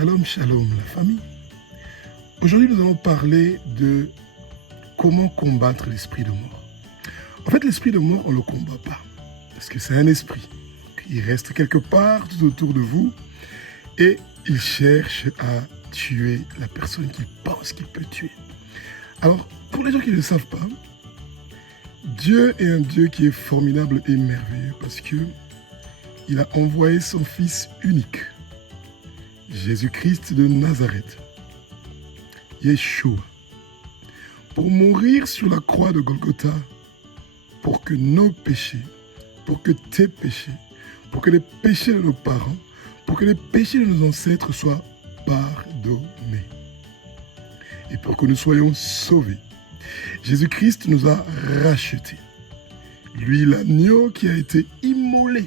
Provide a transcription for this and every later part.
Shalom, shalom la famille. Aujourd'hui nous allons parler de comment combattre l'esprit de mort. En fait l'esprit de mort on ne le combat pas. Parce que c'est un esprit. Il reste quelque part tout autour de vous et il cherche à tuer la personne qu'il pense qu'il peut tuer. Alors pour les gens qui ne le savent pas, Dieu est un Dieu qui est formidable et merveilleux parce que il a envoyé son Fils unique, Jésus-Christ de Nazareth, Yeshua, pour mourir sur la croix de Golgotha, pour que nos péchés, pour que tes péchés, pour que les péchés de nos parents, pour que les péchés de nos ancêtres soient pardonnés. Et pour que nous soyons sauvés. Jésus-Christ nous a rachetés. Lui, l'agneau qui a été immolé.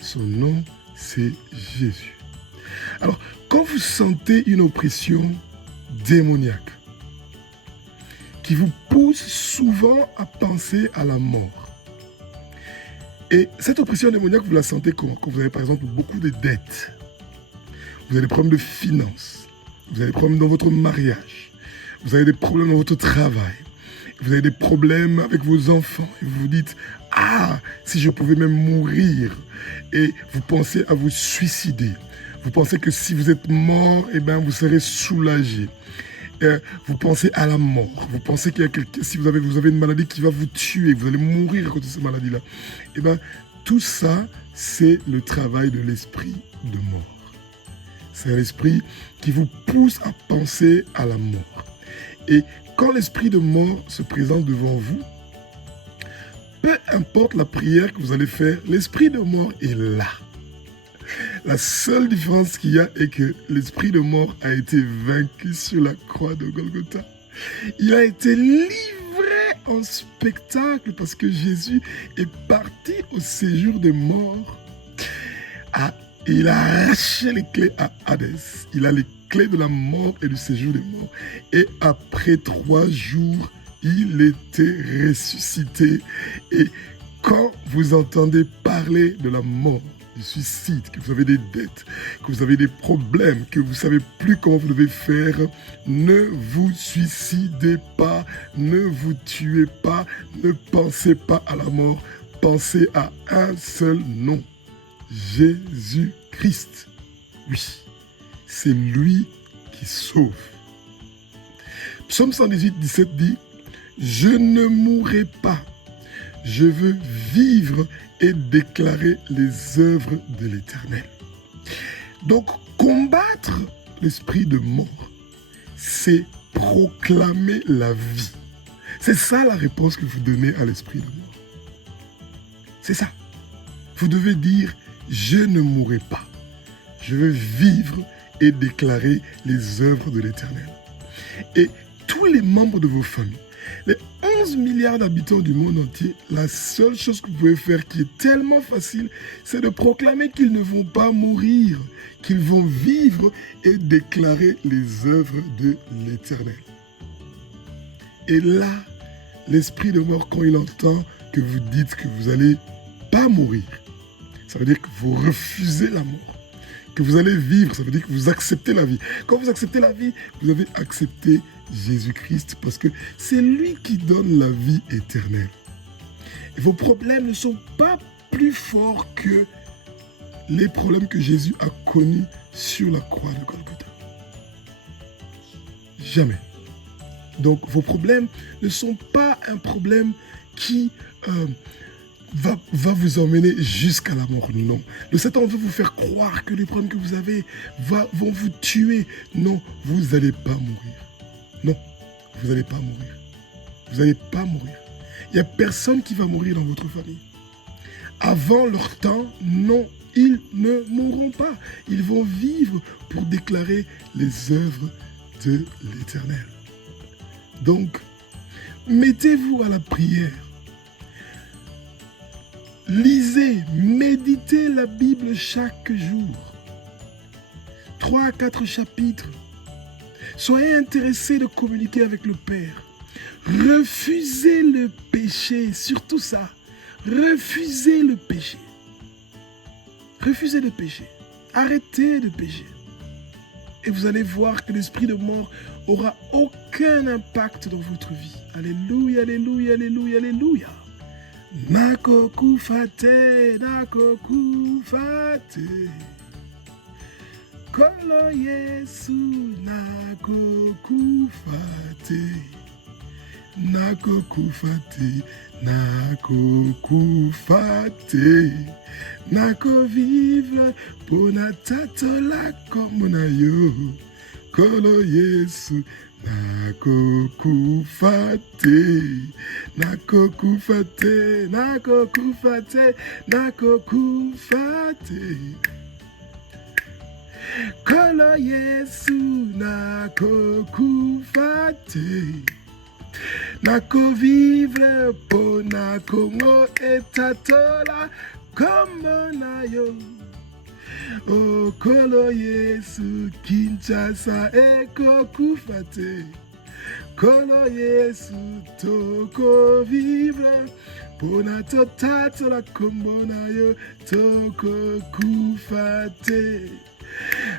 Son nom, c'est Jésus. Alors, quand vous sentez une oppression démoniaque qui vous pousse souvent à penser à la mort, et cette oppression démoniaque, vous la sentez comment? Quand vous avez par exemple beaucoup de dettes, vous avez des problèmes de finances, vous avez des problèmes dans votre mariage, vous avez des problèmes dans votre travail, vous avez des problèmes avec vos enfants, et vous vous dites « Ah, si je pouvais même mourir !» Et vous pensez à vous suicider. Vous pensez que si vous êtes mort, eh bien, vous serez soulagé. Vous pensez à la mort. Vous pensez qu'il y a quelqu'un, si vous avez une maladie qui va vous tuer, vous allez mourir à cause de cette maladie-là. Eh bien, tout ça, c'est le travail de l'esprit de mort. C'est un esprit qui vous pousse à penser à la mort. Et quand l'esprit de mort se présente devant vous, peu importe la prière que vous allez faire, l'esprit de mort est là. La seule différence qu'il y a est que l'esprit de mort a été vaincu sur la croix de Golgotha. Il a été livré en spectacle parce que Jésus est parti au séjour des morts. Il a arraché les clés à Hadès. Il a les clés de la mort et du séjour des morts. Et après 3 jours, il était ressuscité. Et quand vous entendez parler de la mort, du suicide, que vous avez des dettes, que vous avez des problèmes, que vous ne savez plus comment vous devez faire, ne vous suicidez pas, ne vous tuez pas, ne pensez pas à la mort, pensez à un seul nom, Jésus-Christ. Oui, c'est lui qui sauve. Psaume 118, 17 dit « Je ne mourrai pas, je veux vivre et déclarer les œuvres de l'Éternel. » Donc, combattre l'esprit de mort, c'est proclamer la vie. C'est ça la réponse que vous donnez à l'esprit de mort. C'est ça. Vous devez dire « Je ne mourrai pas. Je veux vivre et déclarer les œuvres de l'Éternel. » Et tous les membres de vos familles, les 11 milliards d'habitants du monde entier, la seule chose que vous pouvez faire qui est tellement facile, c'est de proclamer qu'ils ne vont pas mourir, qu'ils vont vivre et déclarer les œuvres de l'Éternel. Et là, l'esprit de mort, quand il entend que vous dites que vous n'allez pas mourir, ça veut dire que vous refusez la mort. Que vous allez vivre, ça veut dire que vous acceptez la vie. Quand vous acceptez la vie, vous avez accepté Jésus-Christ parce que c'est lui qui donne la vie éternelle. Et vos problèmes ne sont pas plus forts que les problèmes que Jésus a connus sur la croix de Golgotha. Jamais. Donc vos problèmes ne sont pas un problème qui va vous emmener jusqu'à la mort. Non. Le Satan veut vous faire croire que les problèmes que vous avez vont vous tuer. Non, vous n'allez pas mourir. Non, vous n'allez pas mourir. Vous n'allez pas mourir. Il n'y a personne qui va mourir dans votre famille. Avant leur temps, non, ils ne mourront pas. Ils vont vivre pour déclarer les œuvres de l'Éternel. Donc, mettez-vous à la prière. Lisez, méditez la Bible chaque jour. 3 à 4 chapitres. Soyez intéressés de communiquer avec le Père. Refusez le péché, surtout ça. Refusez le péché. Refusez le péché. Arrêtez de pécher. Et vous allez voir que l'esprit de mort aura aucun impact dans votre vie. Alléluia, alléluia, alléluia, alléluia. Nako kufate, Kolo Yesu nako kufate, nako vivre pona tatola komona yo. Kolo Yesu nako kufate, Kolo Yesu nako vivre pona Kongo etatola komona yo. Oh Kolo Yesu Kinshasa eko kufate, Kolo Yesu toko vivre pona totatola komona yo, toko kufate.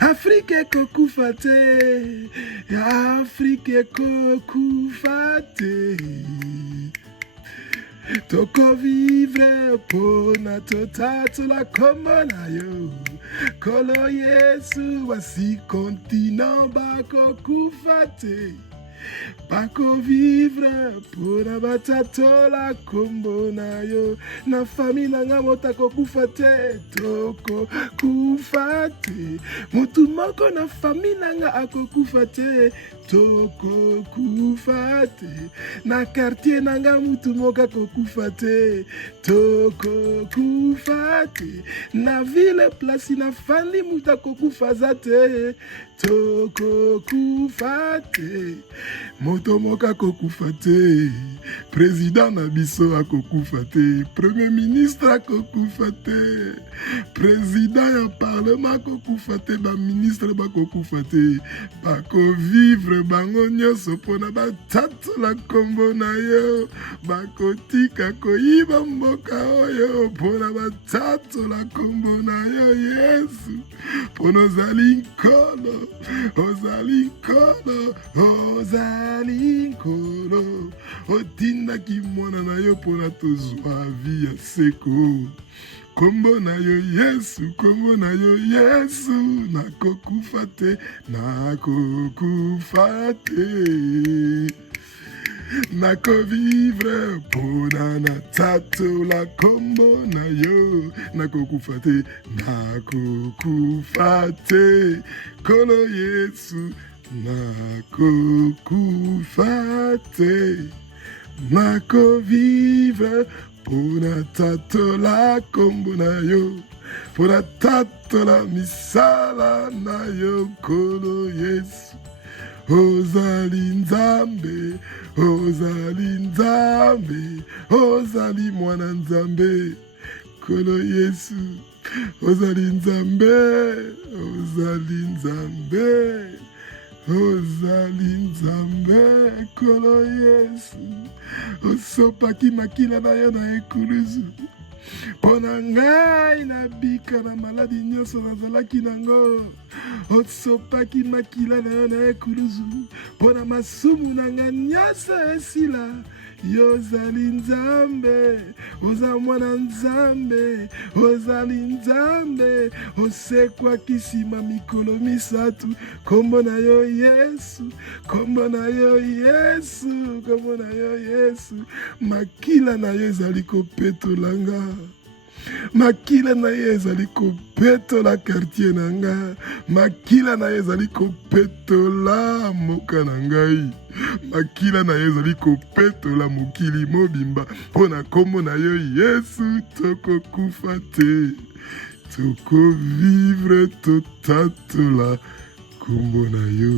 Afrique eko kufate, Afrique eko kufate, toko vivre pona totatola komona yo. Kolo Yesu wasi continent bako kufate, bako vivre pona batatola kombona yo. Na famille nanga motako kufate, toko kufate. Mutu moko na famille nanga ako kufate, toko kufate. Na quartier nanga mutu moko ako kufate, toko kufate. Na ville place na fandi mutu ako kufazate, toko kufate. Moto moko akokufa te, président na biso akokufa te, premier ministre akokufa te, président ya parlement akokufa te, ba ministre bakokufa te, bakovivre bango nyonso mpona batatola kombo na yo, bakotika koyiba mboka oyo mpona batatola kombo na yo Yesu, mpona ozali nkolo, ozali nkolo, ozali nkolo, otindaki mwana na yo mpona tozwa vi ya seko. Kombo na yo Yesu, kombo na yo Yesu, nakokufa te, nakokufa te. Nakovivre mpona natatola kombo na yo, nakokufa te, nakokufa te. Kolo Yesu, nakokufa te, nakovivre pona tatola kombo na yo, pona tatola misala na yo. Kolo Yesu, ozali Nzambe, ozali Nzambe, ozali mwana Nzambe. Kolo Yesu, ozali Nzambe, ozali Nzambe, ozali Nzambe. Kolo Yesu, osopaki makila na yo na ekuluzu, mpona ngai nabika na maladi nyonso nazalaki nango. Osopaki makila na yo na ekuluzu, mpona masumu na ngai nyonso esila. Yo ozali Nzambe, oza mwana Nzambe, ozali Nzambe, osekwaki nsima mikolo misatu. Kombo na yo Yesu, kombo na yo Yesu, kombo na yo Yesu. Makila na yo ezali kopetolanga, makila na ye ezali kopetola quartier na nga, makila na ye ezali kopetola mboka na ngai, makila na ye ezali kopetola mokili mobimba. Mpona kombo na yo Yesu, tokokufa te, tokovivre totatola kombo na yo.